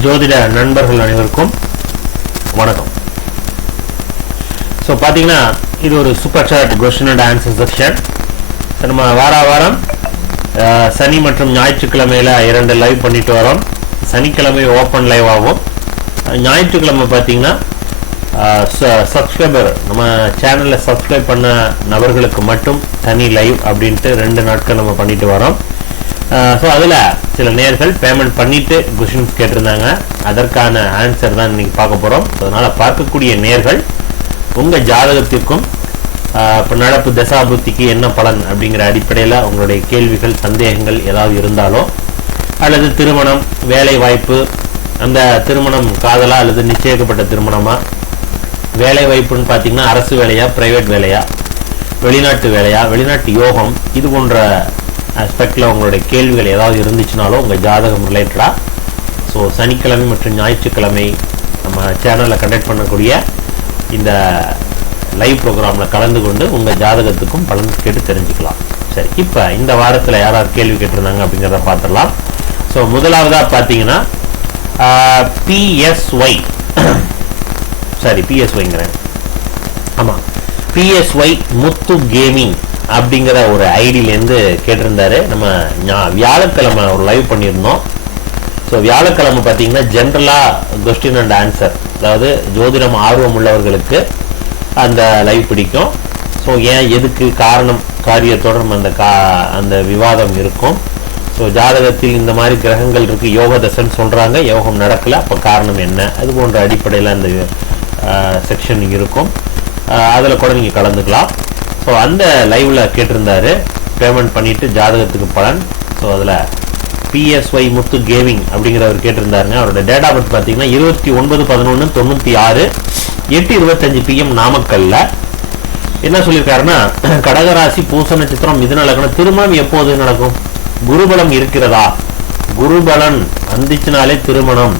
ஜோதிட நண்பர்கள் அனைவருக்கும் வணக்கம். ஸோ பார்த்தீங்கன்னா இது ஒரு super chat question and answer section. நம்ம வாரம் சனி மற்றும் ஞாயிற்றுக்கிழமையில் 2 லைவ் பண்ணிட்டு வரோம். சனிக்கிழமை ஓப்பன் லைவ் ஆகும். ஞாயிற்றுக்கிழமை பார்த்தீங்கன்னா சப்ஸ்கிரைபர் நம்ம சேனலில் சப்ஸ்கிரைப் பண்ண நபர்களுக்கு மட்டும் தனி லைவ் அப்படின்ட்டு 2 நாட்கள் நம்ம பண்ணிட்டு வரோம். ஸோ அதில் சில நேர்கள் பேமெண்ட் பண்ணிவிட்டு கொஷின்ஸ் கேட்டிருந்தாங்க. அதற்கான ஆன்சர் தான் இன்றைக்கி பார்க்க போகிறோம். அதனால் பார்க்கக்கூடிய நேர்கள் உங்கள் ஜாதகத்திற்கும் இப்போ நடப்பு தசாபுத்திக்கு என்ன பலன் அப்படிங்கிற அடிப்படையில் உங்களுடைய கேள்விகள் சந்தேகங்கள் ஏதாவது இருந்தாலோ, அல்லது திருமணம், வேலை வாய்ப்பு, அந்த திருமணம் காதலா அல்லது நிச்சயிக்கப்பட்ட திருமணமா, வேலை வாய்ப்புன்னு பார்த்தீங்கன்னா அரசு வேலையா, ப்ரைவேட் வேலையா, வெளிநாட்டு வேலையா, வெளிநாட்டு யோகம், இது போன்ற ஆஸ்பெக்டில் உங்களுடைய கேள்விகள் ஏதாவது இருந்துச்சுனாலும் உங்கள் ஜாதகம் ரிலேட்டடாக ஸோ சனிக்கிழமை மற்றும் ஞாயிற்றுக்கிழமை நம்ம சேனலில் கண்டக்ட் பண்ணக்கூடிய இந்த லைவ் ப்ரோக்ராமில் கலந்து கொண்டு உங்கள் ஜாதகத்துக்கும் பலன் கேட்டு தெரிஞ்சுக்கலாம். சரி, இப்போ இந்த வாரத்தில் யாராவது கேள்வி கேட்டிருந்தாங்க அப்படிங்கிறத பார்த்துடலாம். ஸோ முதலாவதாக பார்த்தீங்கன்னா பிஎஸ்ஒய்ங்கிறேன். ஆமாம், பிஎஸ்ஒய் முத்து கேமிங் அப்படிங்கிற ஒரு ஐடியிலேருந்து கேட்டிருந்தாரு. நம்ம வியாழக்கிழமை ஒரு லைவ் பண்ணியிருந்தோம். ஸோ வியாழக்கிழமை பார்த்தீங்கன்னா ஜென்ரலாக கொஸ்டின் அண்ட் ஆன்சர், அதாவது ஜோதிடம் ஆர்வம் உள்ளவர்களுக்கு அந்த லைவ் பிடிக்கும். ஸோ ஏன், எதுக்கு, காரணம், காரியத்தோடு அந்த விவாதம் இருக்கும். ஸோ ஜாதகத்தில் இந்த மாதிரி கிரகங்கள் இருக்குது, யோக தசைன்னு சொல்கிறாங்க, யோகம் நடக்கலை, அப்போ காரணம் என்ன, அது போன்ற அடிப்படையில் அந்த செக்ஷன் இருக்கும். அதில் கூட நீங்கள் கலந்துக்கலாம். ஸோ அந்த லைவில் கேட்டிருந்தாரு, பேமெண்ட் பண்ணிவிட்டு ஜாதகத்துக்கு பலன். ஸோ அதில் பிஎஸ்ஒய் முத்து கேமிங் அப்படிங்கிறவர் கேட்டிருந்தாருங்க. அவரோட டேட் ஆஃப் பர்த் பார்த்தீங்கன்னா 29/11/96 8:25 PM நாமக்கல்ல. என்ன சொல்லியிருக்காருன்னா, கடகராசி, பூச நட்சத்திரம், மிதுன லக்னம், திருமணம் எப்போது நடக்கும், குருபலம் இருக்கிறதா, குருபலன் வந்துச்சுனாலே திருமணம்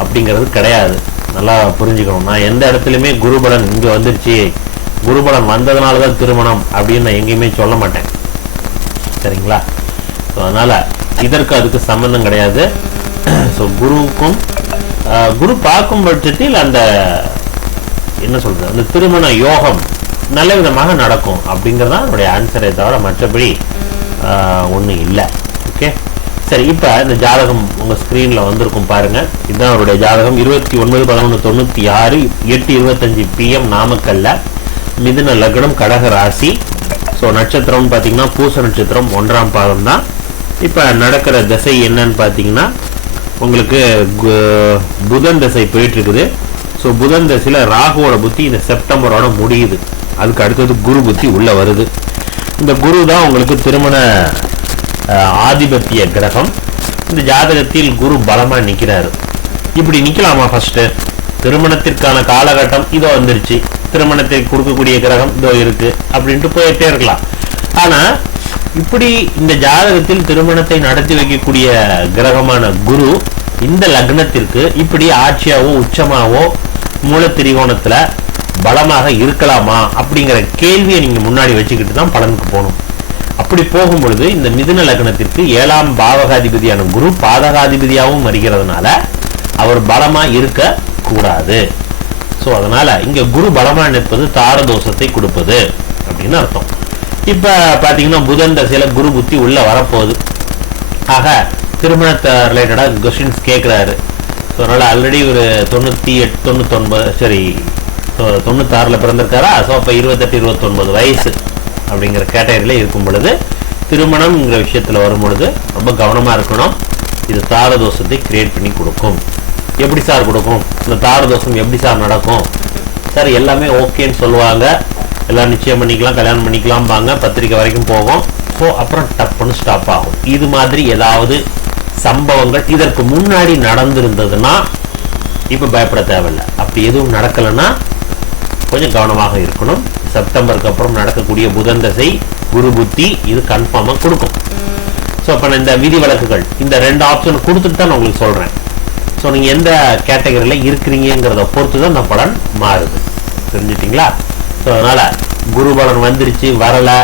அப்படிங்கிறது கிடையாது. நல்லா புரிஞ்சுக்கணும். நான் எந்த இடத்துலையுமே குருபலன் இங்கே வந்துருச்சு, குருபலன் வந்ததுனால தான் திருமணம் அப்படின்னு நான் எங்கேயுமே சொல்ல மாட்டேன். சரிங்களா? ஸோ அதனால் இதற்கு அதுக்கு சம்பந்தம் கிடையாது. ஸோ குருவுக்கும் குரு பார்க்கும் பட்சத்தில் அந்த என்ன சொல்கிறது, அந்த திருமண யோகம் நல்ல விதமாக நடக்கும் அப்படிங்கிறதான் என்னுடைய ஆன்சரை தவிர மற்றபடி ஒன்றும் இல்லை. ஓகே, சரி. இப்போ இந்த ஜாதகம் உங்கள் ஸ்க்ரீனில் வந்திருக்கும் பாருங்கள். இதுதான் அவருடைய ஜாதகம். 29/11/96 8:25 PM நாமக்கல்ல, மிதுன லக்னம், கடக ராசி. ஸோ நட்சத்திரம்னு பார்த்தீங்கன்னா பூச நட்சத்திரம், 1ஆம் பாதம் தான். இப்போ நடக்கிற திசை என்னன்னு பார்த்தீங்கன்னா உங்களுக்கு புதன் திசை போயிட்டுருக்குது. ஸோ புதன் திசையில் ராகுவோட புத்தி இந்த செப்டம்பரோட முடியுது. அதுக்கு அடுத்தது குரு புத்தி உள்ளே வருது. இந்த குரு தான் உங்களுக்கு திருமண ஆதிபத்திய கிரகம். இந்த ஜாதகத்தில் குரு பலமாக நிற்கிறாரு. இப்படி நிற்கலாமா? ஃபஸ்ட்டு திருமணத்திற்கான காலகட்டம் இதோ வந்துருச்சு, திருமணத்தை கொடுக்கக்கூடிய கிரகம் இதோ இருக்கு அப்படின்ட்டு போயிட்டே இருக்கலாம். ஆனால் இப்படி இந்த ஜாதகத்தில் திருமணத்தை நடத்தி வைக்கக்கூடிய கிரகமான குரு இந்த லக்னத்திற்கு இப்படி ஆட்சியாவோ உச்சமாவோ மூலத்திரிகோணத்தில் பலமாக இருக்கலாமா அப்படிங்கிற கேள்வியை நீங்கள் முன்னாடி வச்சுக்கிட்டு தான் பலனுக்கு போகணும். அப்படி போகும் பொழுது இந்த மிதுன லக்னத்திற்கு 7ஆம் பாவகாதிபதியான குரு பாதகாதிபதியாகவும் வருகிறதுனால அவர் பலமாக இருக்க கூடாது. ஸோ அதனால் இங்கே குரு பலமாக நிற்பது தாரதோஷத்தை கொடுப்பது அப்படின்னு அர்த்தம். இப்போ பார்த்தீங்கன்னா புதன் தசையில் குரு புத்தி உள்ளே வரப்போகுது. ஆக திருமணத்தை ரிலேட்டடாக கொஸ்டின்ஸ் கேட்குறாரு. ஸோ அதனால் ஆல்ரெடி ஒரு 96 பிறந்திருக்காரா. ஸோ அப்போ 28-29 வயசு அப்படிங்கிற கேட்டகரியில் இருக்கும் பொழுது திருமணம்ங்கிற விஷயத்தில் வரும் பொழுது ரொம்ப கவனமாக இருக்கணும். இது தாரதோஷத்தை கிரியேட் பண்ணி கொடுக்கும். எப்படி சார் கொடுக்கும், இந்த தாரதோஷம் எப்படி சார் நடக்கும் சார்? எல்லாமே ஓகேன்னு சொல்லுவாங்க, எல்லாம் நிச்சயம் பண்ணிக்கலாம், கல்யாணம் பண்ணிக்கலாம்பாங்க, பத்திரிக்கை வரைக்கும் போகும். ஸோ அப்புறம் டப்புன்னு ஸ்டாப் ஆகும். இது மாதிரி ஏதாவது சம்பவங்கள் இதற்கு முன்னாடி நடந்திருந்ததுன்னா இப்போ பயப்பட தேவையில்லை. அப்படி எதுவும் நடக்கலைன்னா கொஞ்சம் கவனமாக இருக்கணும். செப்டம்பருக்கு அப்புறம் நடக்கக்கூடிய புதன் தசை, குரு புத்தி இது கன்ஃபார்மாக கொடுக்கும். ஸோ அப்போ நான் இந்த விதி வழக்குகள் இந்த 2 ஆப்ஷன் கொடுத்துட்டு தான் நான் உங்களுக்கு சொல்கிறேன். ஸோ நீங்கள் எந்த கேட்டகரியில் இருக்கிறீங்கிறத பொறுத்து தான் இந்த பலன் மாறுது. தெரிஞ்சுட்டிங்களா? ஸோ அதனால் குரு பலன் வந்துருச்சு வரலை,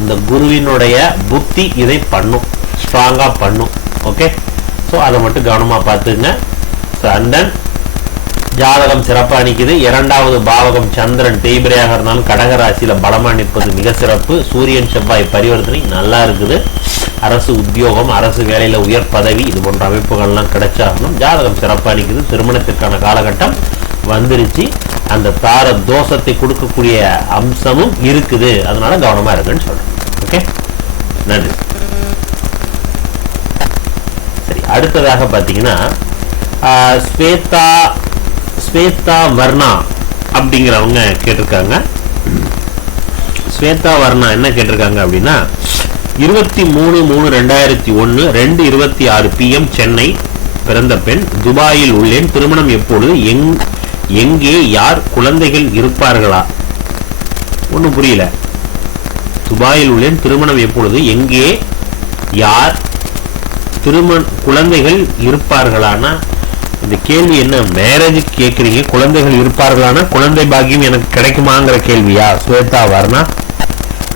இந்த குருவினுடைய புத்தி இதை பண்ணும், ஸ்ட்ராங்காக பண்ணும். ஓகே, ஸோ அதை மட்டும் கவனமாக பார்த்துங்க. அண்ட் தென் ஜாதகம் சிறப்பாக நிற்குது. இரண்டாவது பாவகம் சந்திரன் தேய்பிரையாக இருந்தாலும் கடகராசியில பலமா நிற்பது மிக சிறப்பு. சூரியன் செவ்வாய் பரிவர்த்தனை நல்லா இருக்குது. அரசு உத்தியோகம், அரசு வேலையில உயர் பதவி, இது போன்ற அமைப்புகள்லாம் கிடைச்சாகணும். ஜாதகம் சிறப்பாக நிற்குது. திருமணத்திற்கான காலகட்டம் வந்துருச்சு. அந்த தார தோஷத்தை கொடுக்கக்கூடிய அம்சமும் இருக்குது. அதனால கவனமா இருக்குன்னு சொல்றேன். ஓகே, நன்றி. சரி, அடுத்ததாக பார்த்தீங்கன்னா ஸ்வேதா வர்ணா அப்படிங்கிறவங்க கேட்டிருக்காங்க. ஸ்வேதா வர்ணா என்ன கேட்டிருக்காங்க அப்படின்னா 23/3/2001 2:26 PM சென்னை பிறந்த பெண். துபாயில் உள்ளேன். திருமணம் எப்பொழுது, எங்கே, யார், குழந்தைகள் இருப்பார்களா? ஒன்றும் புரியல. துபாயில் உள்ளேன். திருமணம் எப்பொழுது, எங்கே, யார், குழந்தைகள் இருப்பார்களானா இந்த கேள்வி என்ன? மேரேஜ் கேட்குறீங்க, குழந்தைகள் இருப்பார்களானா குழந்தை பாக்கியம் எனக்கு கிடைக்குமாங்கிற கேள்வியா? ஸ்வேதா வர்ணா,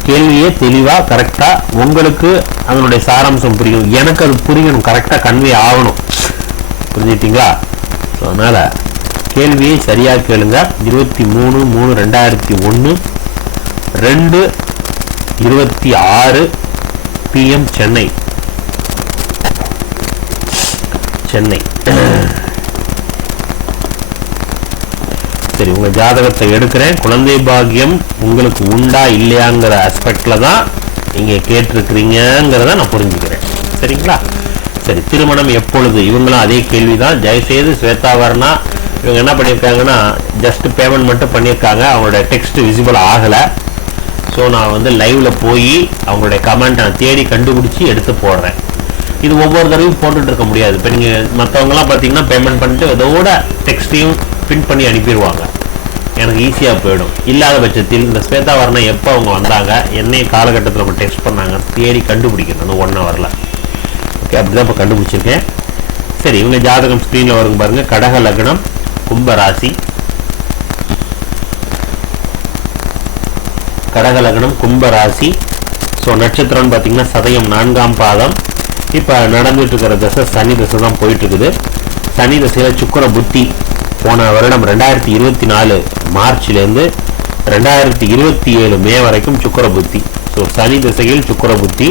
கேள்வியே தெளிவா கரெக்டா உங்களுக்கு அதனுடைய சாராம்சம் புரியும். எனக்கு அது புரியணும், கரெக்டா கன்வே ஆகணும். புரிஞ்சுட்டீங்களா? அதனால கேள்வியை சரியா கேளுங்க. 23/3/2001 2:26 PM சென்னை. சரி, உங்க ஜாதகத்தை எடுக்கிறேன். குழந்தை பாக்கியம் உங்களுக்கு உண்டா இல்லையாங்கிற ஆஸ்பெக்ட்ல தான் நீங்க கேட்டிருக்கிறீங்கிறத நான் புரிஞ்சுக்கிறேன். சரிங்களா? சரி, திருமணம் எப்பொழுது? இவங்களும் அதே கேள்விதான். தயவுசெய்து ஸ்வேதா வர்ணா இவங்க என்ன பண்ணியிருக்காங்கன்னா ஜஸ்ட் பேமெண்ட் மட்டும் பண்ணியிருக்காங்க. அவங்களோட டெக்ஸ்ட் விசிபிள் ஆகலை. ஸோ நான் வந்து லைவ்ல போய் அவங்களுடைய கமெண்ட் நான் தேடி கண்டுபிடிச்சி எடுத்து போடுறேன். இது ஒவ்வொரு தடவையும் போட்டுட்டு இருக்க முடியாது. இப்போ நீங்கள் மற்றவங்கலாம் பார்த்தீங்கன்னா பேமெண்ட் பண்ணிட்டு அதோட டெக்ஸ்ட்டையும் பிரிண்ட் பண்ணி அனுப்பிடுவாங்க. எனக்கு ஈஸியாக போயிடும். இல்லாத பட்சத்தில் இந்த ஸ்வேதா வர்ணா எப்போ அவங்க வந்தாங்க, என்னைய காலகட்டத்தில் நம்ம டெக்ஸ்ட் பண்ணாங்க, தேடி கண்டுபிடிக்கணும். அந்த 1 ஹவரில். ஓகே, அப்படி தான் இப்போ கண்டுபிடிச்சிருக்கேன். சரி, இவங்க ஜாதகம் ஸ்க்ரீனில் வருங்க பாருங்கள். கடக லக்னம், கும்பராசி. கடக லக்னம், கும்பராசி. ஸோ நட்சத்திரம்னு பார்த்தீங்கன்னா சதயம் 4ஆம் பாதம். இப்போ நடந்துட்டு இருக்கிற தசை சனி தசை தான் போயிட்டு இருக்குது. சனி தசையில் சுக்கிர புத்தி போன வருடம் 2024 மார்ச்லேருந்து 2027 மே வரைக்கும் சுக்கிர புத்தி. ஸோ சனி திசையில் சுக்கிர புத்தி.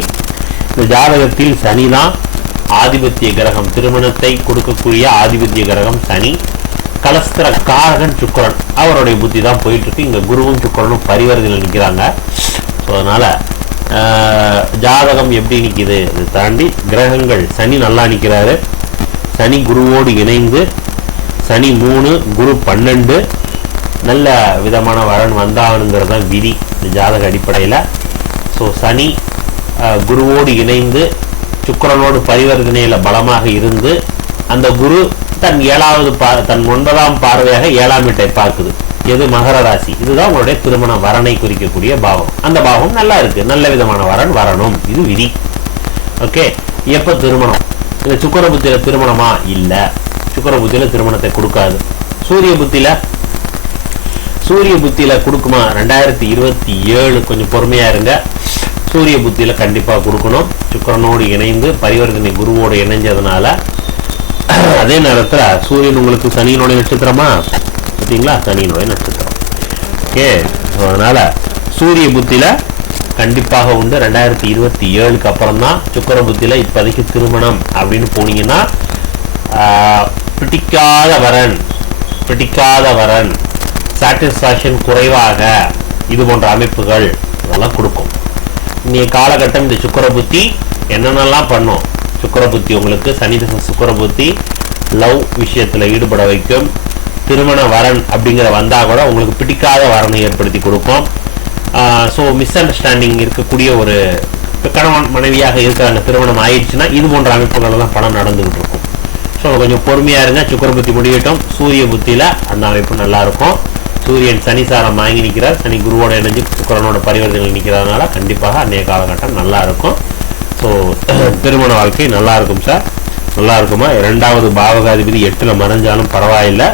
இந்த ஜாதகத்தில் சனி தான் ஆதிபத்திய கிரகம், திருமணத்தை கொடுக்கக்கூடிய ஆதிபத்திய கிரகம் சனி. கலஸ்திர காரகன் சுக்கிரன், அவருடைய புத்தி தான் போயிட்டு இருக்கு. இங்க குருவும் சுக்கிரனும் பரிவர்த்தனையில் நிற்கிறாங்க. ஸோ அதனால ஜாதகம் எப்படி நிற்கிது அதை தாண்டி கிரகங்கள் சனி நல்லா நிற்கிறாரு. சனி குருவோடு இணைந்து சனி 3 குரு 12 நல்ல விதமான வரன் வந்தாகணுங்கிறது தான் விதி இந்த ஜாதக அடிப்படையில். ஸோ சனி குருவோடு இணைந்து சுக்கிரனோடு பரிவர்த்தனையில் பலமாக இருந்து அந்த குரு தன் 9ஆம் பார்வையாக 7ஆம் வீட்டை பார்க்குது. எது? மகர ராசி. இதுதான் உங்களுடைய திருமண வரனை குறிக்கக்கூடிய பாவம். அந்த பாவம் நல்லா இருக்கு, நல்ல விதமான வரன் வரணும், இது விதி. ஓகே, எப்போ திருமணம்? இந்த சுக்கிர புத்தியில திருமணமா? இல்லை, சுக்கிர புத்தியில திருமணத்தை கொடுக்காது. சூரிய புத்தியில கொடுக்குமா? 2027 கொஞ்சம் பொறுமையா இருங்க. சூரிய புத்தியில கண்டிப்பா கொடுக்கணும். சுக்கிரனோடு இணைந்து பரிவர்த்தனை குருவோடு இணைஞ்சதுனால. அதே நேரத்தில் சூரியன் உங்களுக்கு சனியினுடைய நட்சத்திரமா? பார்த்தீங்களா? சனியினுடைய நட்சத்திரம். ஓகே, அதனால சூரிய புத்தியில கண்டிப்பாக உண்டு. 2027க்கு அப்புறம் தான் சுக்கிர புத்தியில இப்போதைக்கு திருமணம் அப்படின்னு போனீங்கன்னா பிடிக்காத வரன் சாட்டிஸ்ஃபேக்ஷன் குறைவாக இது போன்ற அமைப்புகள் இதெல்லாம் கொடுக்கும். இன்னைய காலகட்டம் இந்த சுக்கிர புத்தி என்னென்னலாம் பண்ணும்? சுக்கிர புத்தி உங்களுக்கு சனி தசை சுக்கிர புத்தி லவ் விஷயத்தில் ஈடுபட வைக்கும். திருமண வரன் அப்படிங்கிற வந்தால் கூட உங்களுக்கு பிடிக்காத வரனை ஏற்படுத்தி கொடுக்கும். ஸோ மிஸ் அண்டர்ஸ்டாண்டிங் இருக்கக்கூடிய ஒரு கணவன் மனைவியாக இருக்கிறாங்க, திருமணம் ஆயிடுச்சுன்னா இது போன்ற அமைப்புகள் தான் பணம் நடந்துகிட்டு இருக்கும். ஸோ கொஞ்சம் பொறுமையாக இருங்க. சுக்கிர புத்தி முடியட்டும். சூரிய புத்தியில் அந்த அமைப்பு நல்லா இருக்கும். சூரியன் சனி சாரம் வாங்கி நிற்கிறார். சனி குருவோட இணைஞ்சு சுக்கிரனோட பரிவர்த்தனை நிற்கிறதுனால கண்டிப்பாக அன்றைய காலகட்டம் நல்லா இருக்கும். ஸோ திருமண வாழ்க்கை நல்லா இருக்கும் சார். நல்லா இருக்குமா? 2வது பாவகாதிபதி 8ல் மறைஞ்சாலும் பரவாயில்லை.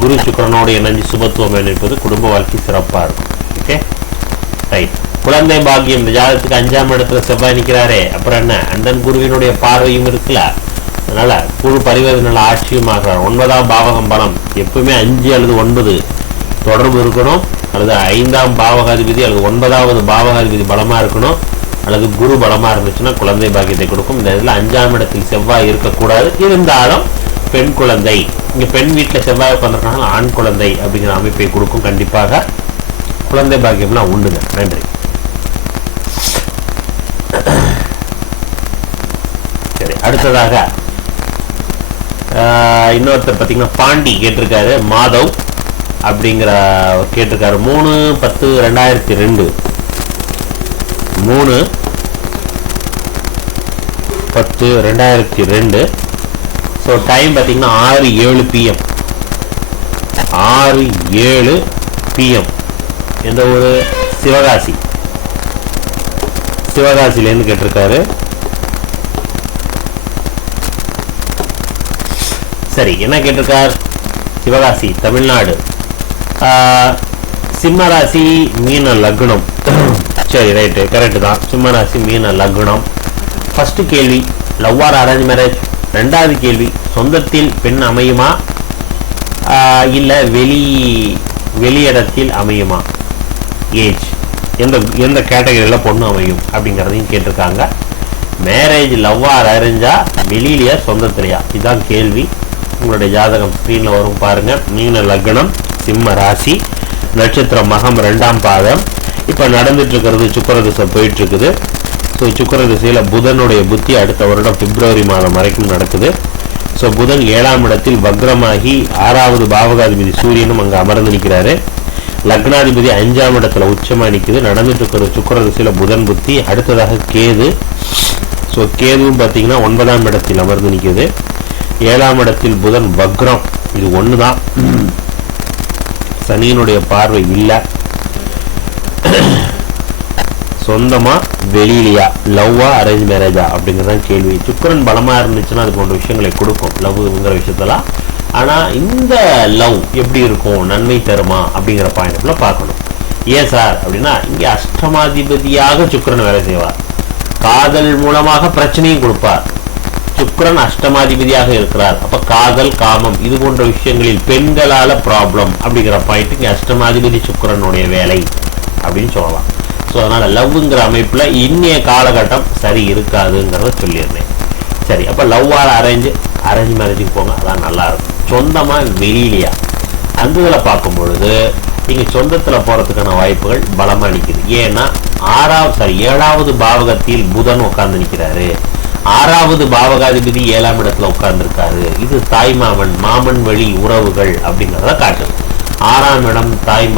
குரு சுக்கிரனோடு இணைஞ்சு சுபத்துவம் இணைப்பது குடும்ப வாழ்க்கை சிறப்பாக இருக்கும். Okay, right. குழந்தை பாக்கியம் இந்த ஜாதகத்துக்கு 5ஆம் இடத்துல செவ்வாய் நிற்கிறாரே, அப்புறம் என்ன? அந்தன் குருவினுடைய பார்வையும் இருக்குல்ல. அதனால குரு பரிவர்த்தனை ஆட்சியும் ஆகிறார். 9ஆம் பாவகம் பலம் எப்பவுமே 5 அல்லது 9 தொடர்பு இருக்கணும், அல்லது 5ஆம் பாவகாதிபதி அல்லது 9வது பாவகாதிபதி பலமா இருக்கணும், அல்லது குரு பலமா இருந்துச்சுன்னா குழந்தை பாக்கியத்தை கொடுக்கும். இந்த இதில் 5ஆம் இடத்தில் செவ்வாய் இருக்கக்கூடாது. இருந்தாலும் பெண் குழந்தை, இங்க பெண் வீட்டில் செவ்வாய் உட்காந்துருக்காங்க, ஆண் குழந்தை அப்படிங்கிற அமைப்பை கொடுக்கும். கண்டிப்பாக குழந்தை பாக்கியம்லாம் உண்டுங்க. நன்றி. சரி, அடுத்ததாக இன்னொருத்தர் பார்த்தீங்கன்னா பாண்டி கேட்டிருக்காரு. மாதவ் அப்படிங்கிற கேட்டிருக்காரு. 3/10/2002 3/10/2002. ஸோ டைம் பார்த்தீங்கன்னா 6:07 PM. 6:07 PM. எந்த ஒரு சிவகாசியிலேருந்து கேட்டிருக்காரு. சரி, என்ன கேட்டிருக்கார்? சிவகாசி, தமிழ்நாடு. சிம்மராசி, மீன லக்னம். சரி, ரைட்டு, கரெக்டு தான். சிம்மராசி, மீன லக்னம். ஃபர்ஸ்ட் கேள்வி லவ் ஆர் அரேஞ்ச் மேரேஜ். 2வது கேள்வி சொந்தத்தில் பெண் அமையுமா இல்லை வெளியிடத்தில் அமையுமா, ஏஜ் எந்த கேட்டகரியில் பொண்ணு அமையும் அப்படிங்கிறதையும் கேட்டிருக்காங்க. மேரேஜ் லவ் ஆர் அரேஞ்சா, வெளியிலையா சொந்தத்திலையா, இதுதான் கேள்வி. உங்களுடைய ஜாதகம் ஸ்க்ரீனில் வரும் பாருங்க. மீன லக்னம், சிம்ம ராசி, நட்சத்திரம் மகம், 2ஆம் பாதம். இப்போ நடந்துட்டு இருக்கிறது சுக்கிர திசை போயிட்டு இருக்குது. ஸோ சுக்கிர திசையில் புதனுடைய புத்தி அடுத்த வருடம் பிப்ரவரி மாதம் வரைக்கும் நடக்குது. ஸோ புதன் 7ஆம் இடத்தில் வக்ரமாகி 6வது பாவகாதிபதி சூரியனும் அங்கே அமர்ந்து நிற்கிறாரு. லக்னாதிபதி 5ஆம் இடத்துல உச்சமாக நிற்குது. நடந்துட்டு இருக்கிற சுக்கிர திசையில் புதன் புத்தி. அடுத்ததாக கேது. ஸோ கேதுவும் பார்த்தீங்கன்னா 9ஆம் இடத்தில் அமர்ந்து நிற்குது. 7ஆம் இடத்தில் புதன் வக்ரம். இது ஒன்று தான். சனியினுடைய பார்வை இல்லை. சொந்தமா வெளியிலையா, லவ்வா அரேஞ்ச் மேரேஜா அப்படிங்கிறதான் கேள்வி. சுக்கிரன் பலமா இருந்துச்சுன்னா அது போன்ற விஷயங்களை கொடுக்கும், லவ்ங்கிற விஷயத்தெல்லாம். ஆனால் இந்த லவ் எப்படி இருக்கும், நன்மை தருமா அப்படிங்கிற பாயிண்ட்ல பார்க்கணும். ஏன் சார் அப்படின்னா, இங்கே அஷ்டமாதிபதியாக சுக்கிரன் வேலை செய்வார். காதல் மூலமாக பிரச்சனையும் கொடுப்பார். சுக்கிரன் அஷ்டமாதிபதியாக இருக்கிறார். அப்ப காதல், காமம் இது போன்ற விஷயங்களில் பெண்களால ப்ராப்ளம் அப்படிங்கிற பாயிண்ட் இங்கே அஷ்டமாதிபதி சுக்கிரனுடைய வேலை அப்படின்னு சொல்லலாம். ஸோ அதனால லவ்ங்கிற அமைப்புல இன்னைய காலகட்டம் சரி இருக்காதுங்கிறத சொல்லியிருந்தேன். சரி, அப்ப லவ் ஆர் அரேஞ்ச் மேரேஜுக்கு போங்க, அதான் நல்லா இருக்கும். சொந்தமா வெளியிலையா, அந்த இதில் பார்க்கும் பொழுது நீங்க சொந்தத்தில் போறதுக்கான வாய்ப்புகள் பலமா நிற்குது. ஏன்னா 7வது பாவகத்தில் புதன் உட்கார்ந்து நிற்கிறாரு. 6வது பாவகாதிபதி 7ஆம் இடத்துல உட்கார்ந்துருக்காரு. இது தாய் மாமன் வழி உறவுகள் அப்படிங்கிறத காட்டுது. 6ஆம் இடம் தாய்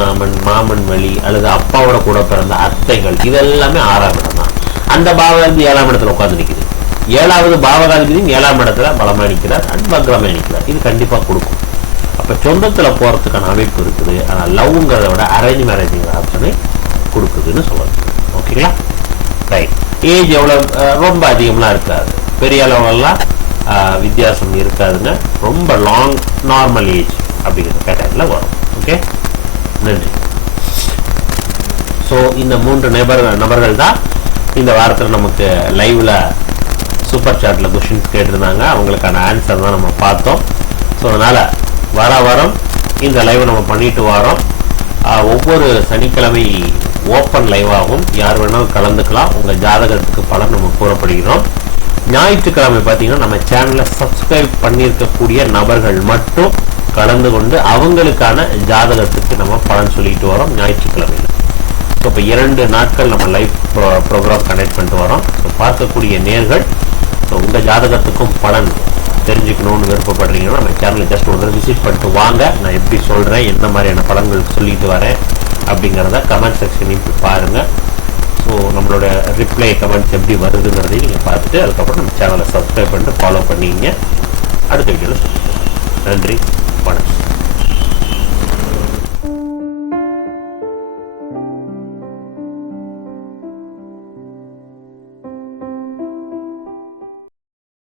மாமன் வழி அல்லது அப்பாவோட கூட பிறந்த அத்தைகள், இதெல்லாமே 6ஆம் இடம் தான். அந்த பாவகாதிபதி 7ஆம் இடத்துல உட்கார்ந்து நிற்குது. 7வது பாவகாதிபதி 7ஆம் இடத்துல பலமா நிற்கிறார், வக்ரமா நிற்கிறார். இது கண்டிப்பா கொடுக்கும். அப்ப சொந்தத்துல போறதுக்கான அமைப்பு இருக்குது. ஆனால் லவ்ங்கிறத விட அரேஞ்ச் மேரேஜ்ங்கிற ஆப்ஷனை கொடுக்குதுன்னு சொல்லலாம். ஓகேங்களா? ரைட். ஏஜ் எவ்வளோ ரொம்ப அதிகம்லாம் இருக்காது, பெரிய அளவுலாம் வித்தியாசம் இருக்காதுங்க. ரொம்ப லாங் நார்மல் ஏஜ் அப்படிங்கிற கேட்டகரியில் வரும். ஓகே, நன்றி. ஸோ இந்த 3 நபர்கள் தான் இந்த வாரத்தில் நமக்கு லைவ்ல சூப்பர் சாட்டில் கொஷின்ஸ் கேட்டிருந்தாங்க. அவங்களுக்கான ஆன்சர் தான் நம்ம பார்த்தோம். ஸோ அதனால் வாரம் இந்த லைவை நம்ம பண்ணிட்டு வரோம். ஒவ்வொரு சனிக்கிழமை ஓப்பன் லைவாகவும் யார் வேணாலும் கலந்துக்கலாம். உங்கள் ஜாதகத்துக்கு பலன் நம்ம கூறப்படுகிறோம். ஞாயிற்றுக்கிழமை பார்த்தீங்கன்னா நம்ம சேனலில் சப்ஸ்கிரைப் பண்ணியிருக்கக்கூடிய நபர்கள் மட்டும் கலந்து கொண்டு அவங்களுக்கான ஜாதகத்துக்கு நம்ம பலன் சொல்லிட்டு வரோம் ஞாயிற்றுக்கிழமையில். ஸோ இப்போ 2 நாட்கள் நம்ம லைவ் ப்ரோக்ராம் கனெக்ட் பண்ணிட்டு வரோம். ஸோ பார்க்கக்கூடிய நேர்கள் ஸோ உங்கள் ஜாதகத்துக்கும் பலன் தெரிஞ்சுக்கணும்னு விருப்பப்படுறீங்கன்னா நம்ம சேனலை ஜஸ்ட் ஒரு தடவை விசிட் பண்ணிட்டு வாங்க. நான் எப்படி சொல்கிறேன், என்ன மாதிரியான பலன்கள் சொல்லிட்டு வரேன் அப்படிங்கிறத கமெண்ட் செக்ஷனையும் போய் பாருங்கள். ஸோ நம்மளோட ரிப்ளை கமெண்ட்ஸ் எப்படி வருதுங்கிறதையும் நீங்கள் பார்த்துட்டு அதுக்கப்புறம் நம்ம சேனலை சப்ஸ்கிரைப் பண்ணிட்டு ஃபாலோ பண்ணிங்க. அடுத்த வீடியோவில் சொல்லிக்கிறேன். நன்றி, வணக்கம்.